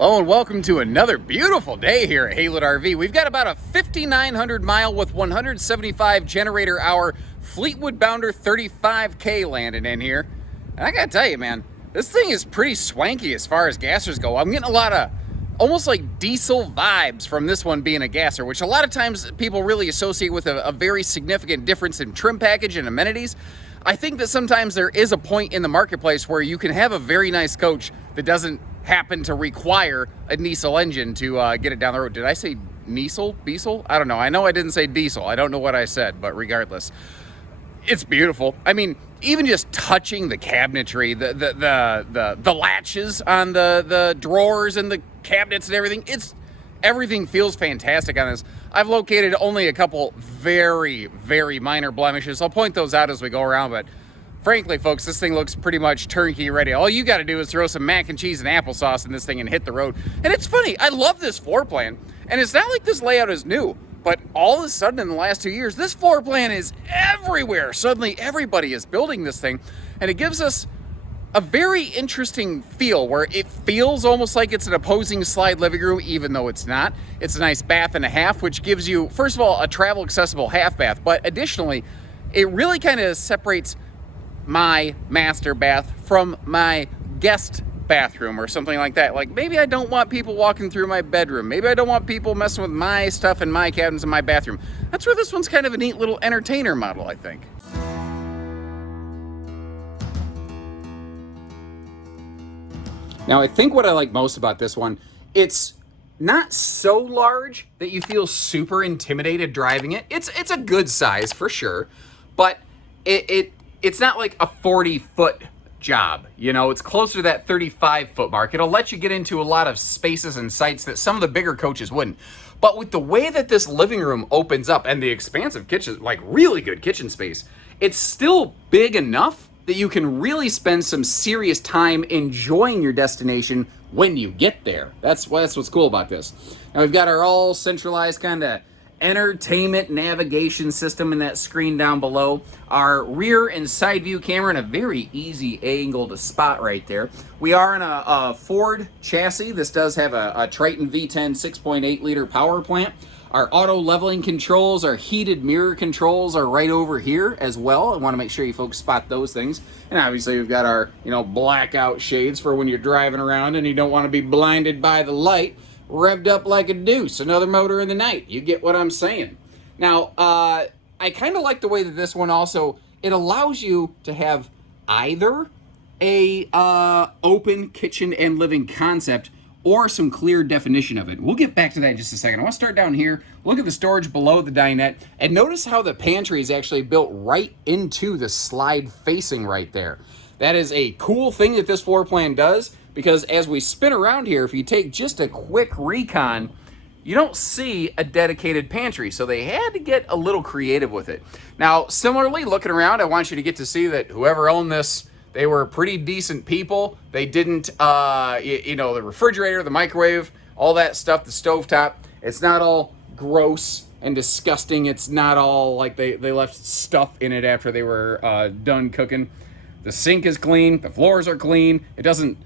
Hello and welcome to another beautiful day here at Haylett RV. We've got about a 5,900 mile with 175 generator hour Fleetwood Bounder 35K landing in here. And I gotta tell you, man, this thing is pretty swanky as far as gassers go. I'm getting a lot of almost like diesel vibes from this one being a gasser, which a lot of times people really associate with a very significant difference in trim package and amenities. I think that sometimes there is a point in the marketplace where you can have a very nice coach that doesn't happen to require a diesel engine to get it down the road. Did I say diesel? Diesel? I don't know. I know I didn't say diesel. I don't know what I said, but regardless, it's beautiful. I mean, even just touching the cabinetry, the latches on the drawers and the cabinets and everything feels fantastic on this. I've located only a couple very, very minor blemishes. I'll point those out as we go around, but frankly, folks, this thing looks pretty much turnkey ready. All you got to do is throw some mac and cheese and applesauce in this thing and hit the road. And it's funny, I love this floor plan. And it's not like this layout is new, but all of a sudden in the last 2 years, this floor plan is everywhere. Suddenly everybody is building this thing, and it gives us a very interesting feel where it feels almost like it's an opposing slide living room, even though it's not. It's a nice bath and a half, which gives you, first of all, a travel accessible half bath, but additionally, it really kind of separates my master bath from my guest bathroom or something like that. Like, maybe I don't want people walking through my bedroom. Maybe I don't want people messing with my stuff in my cabinets in my bathroom. That's where this one's kind of a neat little entertainer model, I think. Now, I think what I like most about this one, it's not so large that you feel super intimidated driving it. It's a good size for sure, but it's not like a 40-foot job. You know, it's closer to that 35-foot mark. It'll let you get into a lot of spaces and sites that some of the bigger coaches wouldn't. But with the way that this living room opens up and the expansive kitchen, like really good kitchen space, it's still big enough that you can really spend some serious time enjoying your destination when you get there. That's what's cool about this. Now we've got our all centralized kind of entertainment navigation system in that screen down below. Our rear and side view camera in a very easy angle to spot right there. We are in a Ford chassis. This does have a Triton V10 6.8 liter power plant. Our auto leveling controls, our heated mirror controls are right over here as well. I want to make sure you folks spot those things. And obviously we've got our, blackout shades for when you're driving around and you don't want to be blinded by the light. Revved up like a deuce, another motor in the night. You get what I'm saying. Now, I kind of like the way that this one also, it allows you to have either a open kitchen and living concept or some clear definition of it. We'll get back to that in just a second. I want to start down here, look at the storage below the dinette, and notice how the pantry is actually built right into the slide facing right there. That is a cool thing that this floor plan does, because as we spin around here, if you take just a quick recon, you don't see a dedicated pantry, so they had to get a little creative with it. Now, similarly, looking around, I want you to get to see that whoever owned this, they were pretty decent people. They didn't, the refrigerator, the microwave, all that stuff, the stovetop, it's not all gross and disgusting. It's not all like they left stuff in it after they were done cooking. The sink is clean. The floors are clean. It doesn't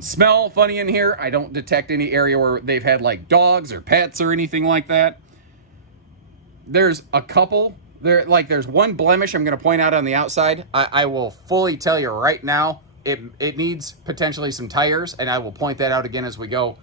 smell funny in here. I don't detect any area where they've had like dogs or pets or anything like that. There's a couple. There's one blemish I'm going to point out on the outside. I will fully tell you right now, it needs potentially some tires, and I will point that out again as we go.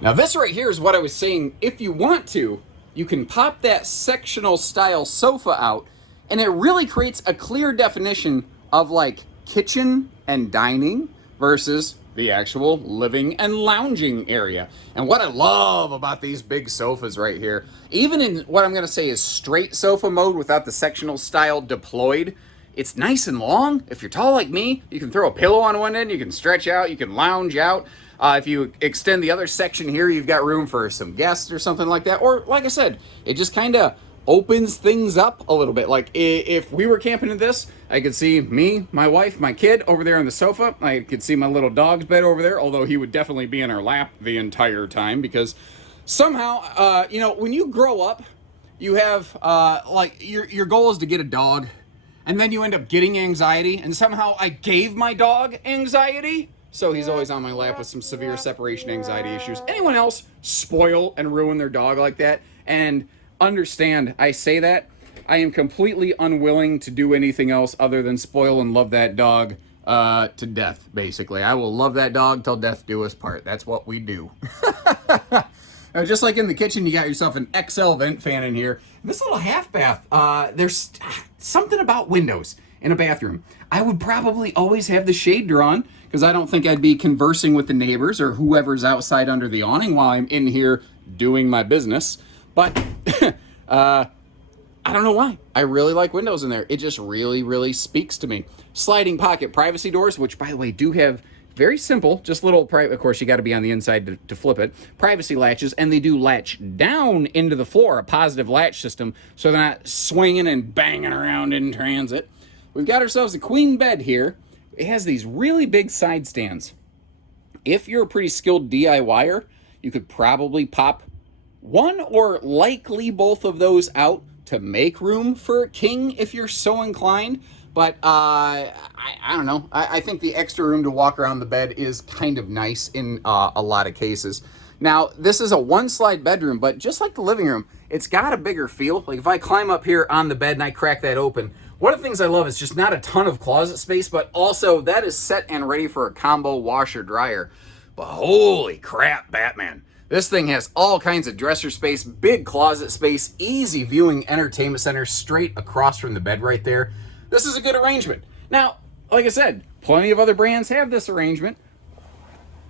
Now this right here is what I was saying. If you want to, you can pop that sectional style sofa out, and it really creates a clear definition of like kitchen and dining versus the actual living and lounging area. And what I love about these big sofas right here, even in what I'm gonna say is straight sofa mode without the sectional style deployed, it's nice and long. If you're tall like me, you can throw a pillow on one end, you can stretch out, you can lounge out. If you extend the other section here, you've got room for some guests or something like that. Or like I said, it just kind of opens things up a little bit. Like if we were camping in this, I could see me, my wife, my kid over there on the sofa. I could see my little dog's bed over there, although he would definitely be in our lap the entire time, because somehow, when you grow up, you have your goal is to get a dog, and then you end up getting anxiety, and somehow I gave my dog anxiety. so he's always on my lap with some severe separation anxiety issues. Anyone else spoil and ruin their dog like that? And understand, I say that, I am completely unwilling to do anything else other than spoil and love that dog to death, basically. I will love that dog till death do us part. That's what we do. Now, just like in the kitchen, you got yourself an XL vent fan in here. This little half bath, there's something about windows in a bathroom. I would probably always have the shade drawn because I don't think I'd be conversing with the neighbors or whoever's outside under the awning while I'm in here doing my business. But I don't know why. I really like windows in there. It just really, really speaks to me. Sliding pocket privacy doors, which, by the way, do have very simple, just little, of course, you got to be on the inside to flip it, privacy latches, and they do latch down into the floor, a positive latch system, so they're not swinging and banging around in transit. We've got ourselves a queen bed here. It has these really big side stands. If you're a pretty skilled DIYer, you could probably pop one or likely both of those out to make room for a king if you're so inclined. But I don't know. I think the extra room to walk around the bed is kind of nice in a lot of cases. Now, this is a one-slide bedroom, but just like the living room, it's got a bigger feel. Like if I climb up here on the bed and I crack that open, one of the things I love is just not a ton of closet space, but also that is set and ready for a combo washer-dryer. But holy crap, Batman. This thing has all kinds of dresser space, big closet space, easy viewing entertainment center straight across from the bed right there. This is a good arrangement. Now, like I said, plenty of other brands have this arrangement.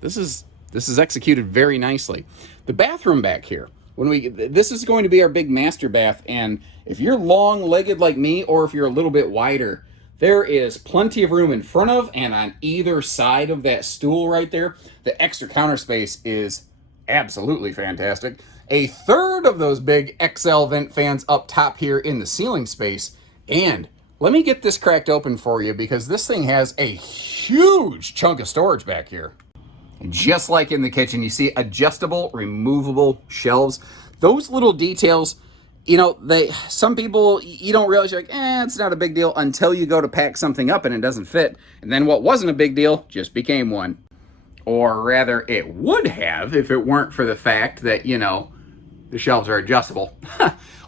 This is executed very nicely. The bathroom back here, this is going to be our big master bath, and if you're long-legged like me, or if you're a little bit wider, there is plenty of room in front of and on either side of that stool right there. The extra counter space is absolutely fantastic. A third of those big XL vent fans up top here in the ceiling space, and let me get this cracked open for you because this thing has a huge chunk of storage back here. And just like in the kitchen, you see adjustable, removable shelves. Those little details, you know, some people, you don't realize, you're like, it's not a big deal until you go to pack something up and it doesn't fit. And then what wasn't a big deal just became one. Or rather, it would have if it weren't for the fact that, you know, the shelves are adjustable.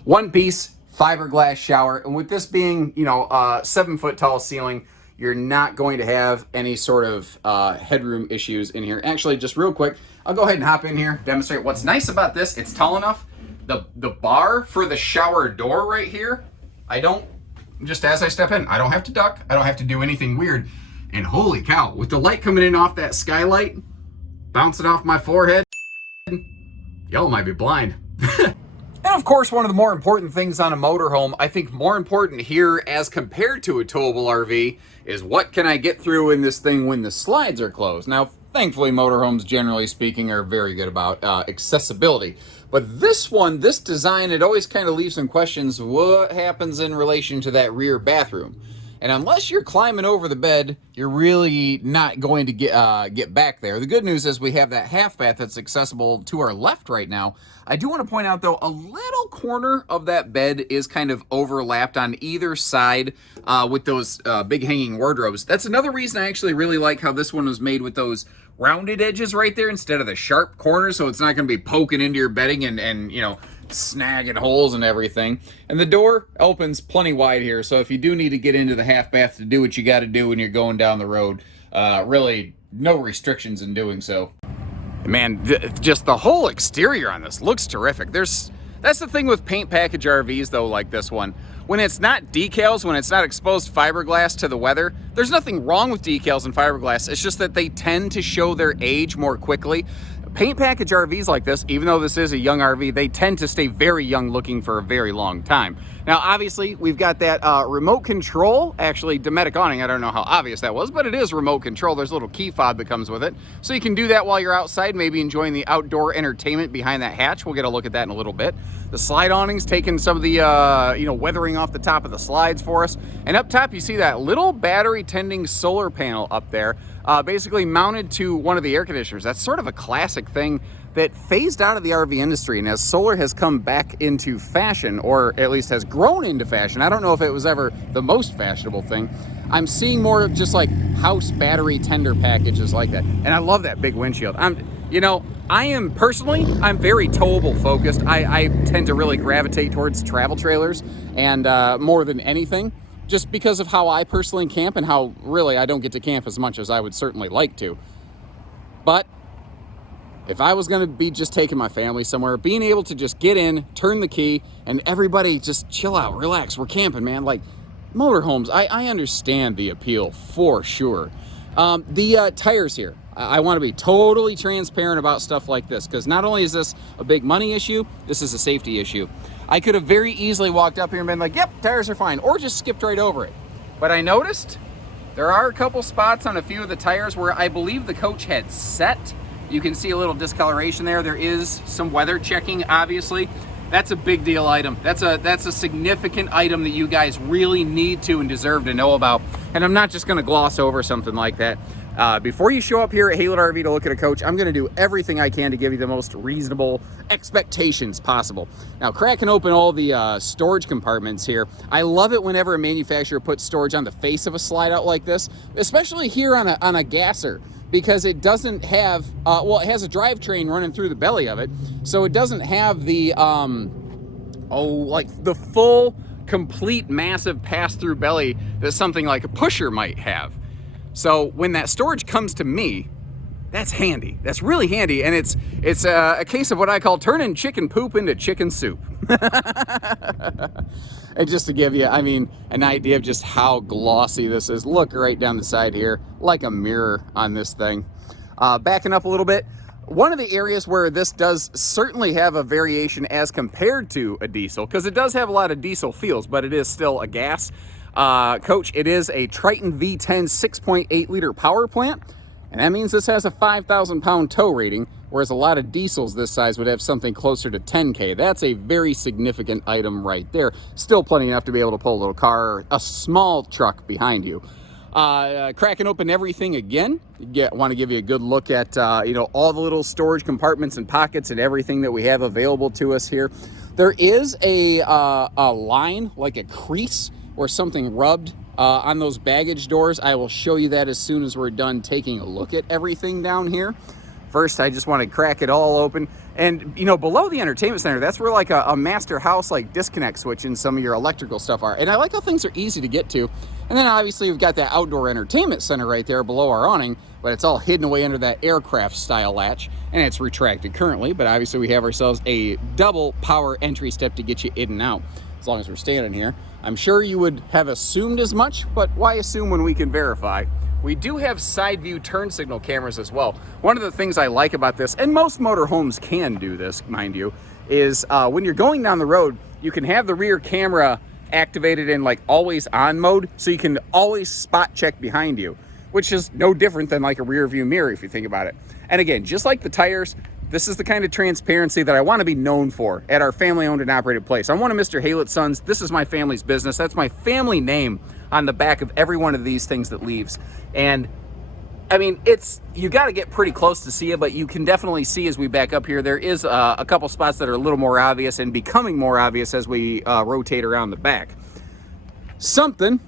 One piece, fiberglass shower, and with this being, you know, 7-foot tall ceiling, you're not going to have any sort of headroom issues in here. Actually, just real quick, I'll go ahead and hop in here, demonstrate. What's nice about this, it's tall enough. The bar for the shower door right here, just as I step in, I don't have to duck, I don't have to do anything weird. And holy cow, with the light coming in off that skylight, bouncing off my forehead, y'all might be blind. And of course, one of the more important things on a motorhome, I think more important here as compared to a towable RV, is what can I get through in this thing when the slides are closed. Now, thankfully, motorhomes, generally speaking, are very good about accessibility. But this design, it always kind of leaves some questions. What happens in relation to that rear bathroom? And unless you're climbing over the bed, you're really not going to get back there. The good news is we have that half bath that's accessible to our left right now. I do want to point out, though, a little corner of that bed is kind of overlapped on either side with those big hanging wardrobes. That's another reason I actually really like how this one was made with those rounded edges right there instead of the sharp corners, so it's not going to be poking into your bedding and you know, snagging holes and everything. And the door opens plenty wide here, so if you do need to get into the half bath to do what you got to do when you're going down the road, really no restrictions in doing so. Man, just the whole exterior on this looks terrific. That's the thing with paint package RVs though, like this one. When it's not decals, when it's not exposed fiberglass to the weather, there's nothing wrong with decals and fiberglass. It's just that they tend to show their age more quickly. Paint package RVs like this, even though this is a young RV, they tend to stay very young looking for a very long time. Now, obviously, we've got that remote control, actually, Dometic awning. I don't know how obvious that was, but it is remote control. There's a little key fob that comes with it. So you can do that while you're outside, maybe enjoying the outdoor entertainment behind that hatch. We'll get a look at that in a little bit. The slide awning's taking some of the, weathering off the top of the slides for us. And up top, you see that little battery tending solar panel up there, basically mounted to one of the air conditioners. That's sort of a classic thing that phased out of the RV industry, and as solar has come back into fashion, or at least has grown into fashion, I don't know if it was ever the most fashionable thing, I'm seeing more of just like house battery tender packages like that. And I love that big windshield. I'm very towable focused. I tend to really gravitate towards travel trailers and more than anything, just because of how I personally camp and how really I don't get to camp as much as I would certainly like to. But if I was going to be just taking my family somewhere, being able to just get in, turn the key, and everybody just chill out, relax, we're camping, man. Like, motorhomes, I understand the appeal for sure. The tires here, I want to be totally transparent about stuff like this, because not only is this a big money issue, this is a safety issue. I could have very easily walked up here and been like, yep, tires are fine, or just skipped right over it. But I noticed there are a couple spots on a few of the tires where I believe the coach had set. You can see a little discoloration there. There is some weather checking, obviously. That's a big deal item. That's a significant item that you guys really need to and deserve to know about. And I'm not just gonna gloss over something like that. Before you show up here at Haylett RV to look at a coach, I'm gonna do everything I can to give you the most reasonable expectations possible. Now, cracking open all the storage compartments here, I love it whenever a manufacturer puts storage on the face of a slide out like this, especially here on a gasser, because it doesn't have, it has a drivetrain running through the belly of it, so it doesn't have the, the full, complete, massive pass-through belly that something like a pusher might have. So when that storage comes to me, that's handy. That's really handy, and it's a case of what I call turning chicken poop into chicken soup. And just to give you, an idea of just how glossy this is, look right down the side here, like a mirror on this thing. Backing up a little bit, one of the areas where this does certainly have a variation as compared to a diesel, because it does have a lot of diesel feels, but it is still a gas. Coach, it is a Triton V10 6.8 liter power plant, and that means this has a 5,000 pound tow rating, whereas a lot of diesels this size would have something closer to 10K. That's a very significant item right there. Still plenty enough to be able to pull a little car or a small truck behind you. Cracking open everything again, want to give you a good look at all the little storage compartments and pockets and everything that we have available to us here. There is a line, like a crease, or something rubbed on those baggage doors. I will show you that as soon as we're done taking a look at everything down here. First, I just want to crack it all open. And, below the entertainment center, that's where like a master house, like disconnect switch and some of your electrical stuff are. And I like how things are easy to get to. And then obviously we've got that outdoor entertainment center right there below our awning, but it's all hidden away under that aircraft style latch, and it's retracted currently. But obviously we have ourselves a double power entry step to get you in and out, as long as we're standing here. I'm sure you would have assumed as much, but why assume when we can verify? We do have side view turn signal cameras as well. One of the things I like about this, and most motorhomes can do this, mind you, is when you're going down the road, you can have the rear camera activated in like always on mode, so you can always spot check behind you, which is no different than like a rear view mirror if you think about it. And again, just like the tires, this is the kind of transparency that I want to be known for at our family-owned and operated place. I'm one of Mr. Haylett's sons. This is my family's business. That's my family name on the back of every one of these things that leaves. And you got to get pretty close to see it, but you can definitely see as we back up here, there is a couple spots that are a little more obvious and becoming more obvious as we rotate around the back. Something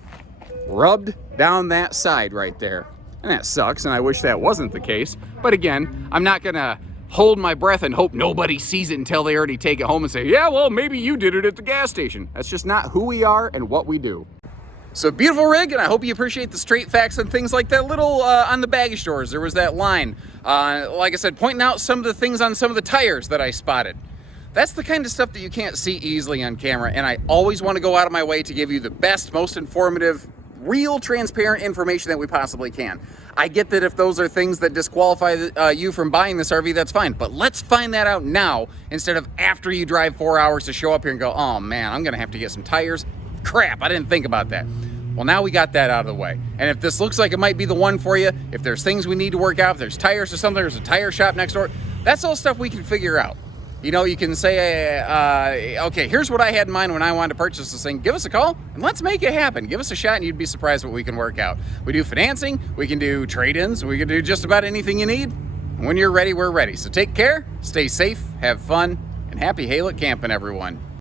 rubbed down that side right there. And that sucks, and I wish that wasn't the case. But again, I'm not going to hold my breath and hope nobody sees it until they already take it home and say, yeah, well, maybe you did it at the gas station. That's just not who we are and what we do. So beautiful rig, and I hope you appreciate the straight facts and things like that little on the baggage doors. There was that line, like I said, pointing out some of the things on some of the tires that I spotted. That's the kind of stuff that you can't see easily on camera, and I always want to go out of my way to give you the best, most informative, real, transparent information that we possibly can. I get that if those are things that disqualify you from buying this RV, that's fine. But let's find that out now instead of after you drive 4 hours to show up here and go, oh man, I'm gonna have to get some tires. Crap, I didn't think about that. Well, now we got that out of the way. And if this looks like it might be the one for you, if there's things we need to work out, if there's tires or something, there's a tire shop next door, that's all stuff we can figure out. you know, you can say, okay, here's what I had in mind when I wanted to purchase this thing. Give us a call and let's make it happen. Give us a shot and you'd be surprised what we can work out. We do financing, we can do trade-ins, we can do just about anything you need. When you're ready, we're ready. So take care, stay safe, have fun, and happy Haylett camping, everyone.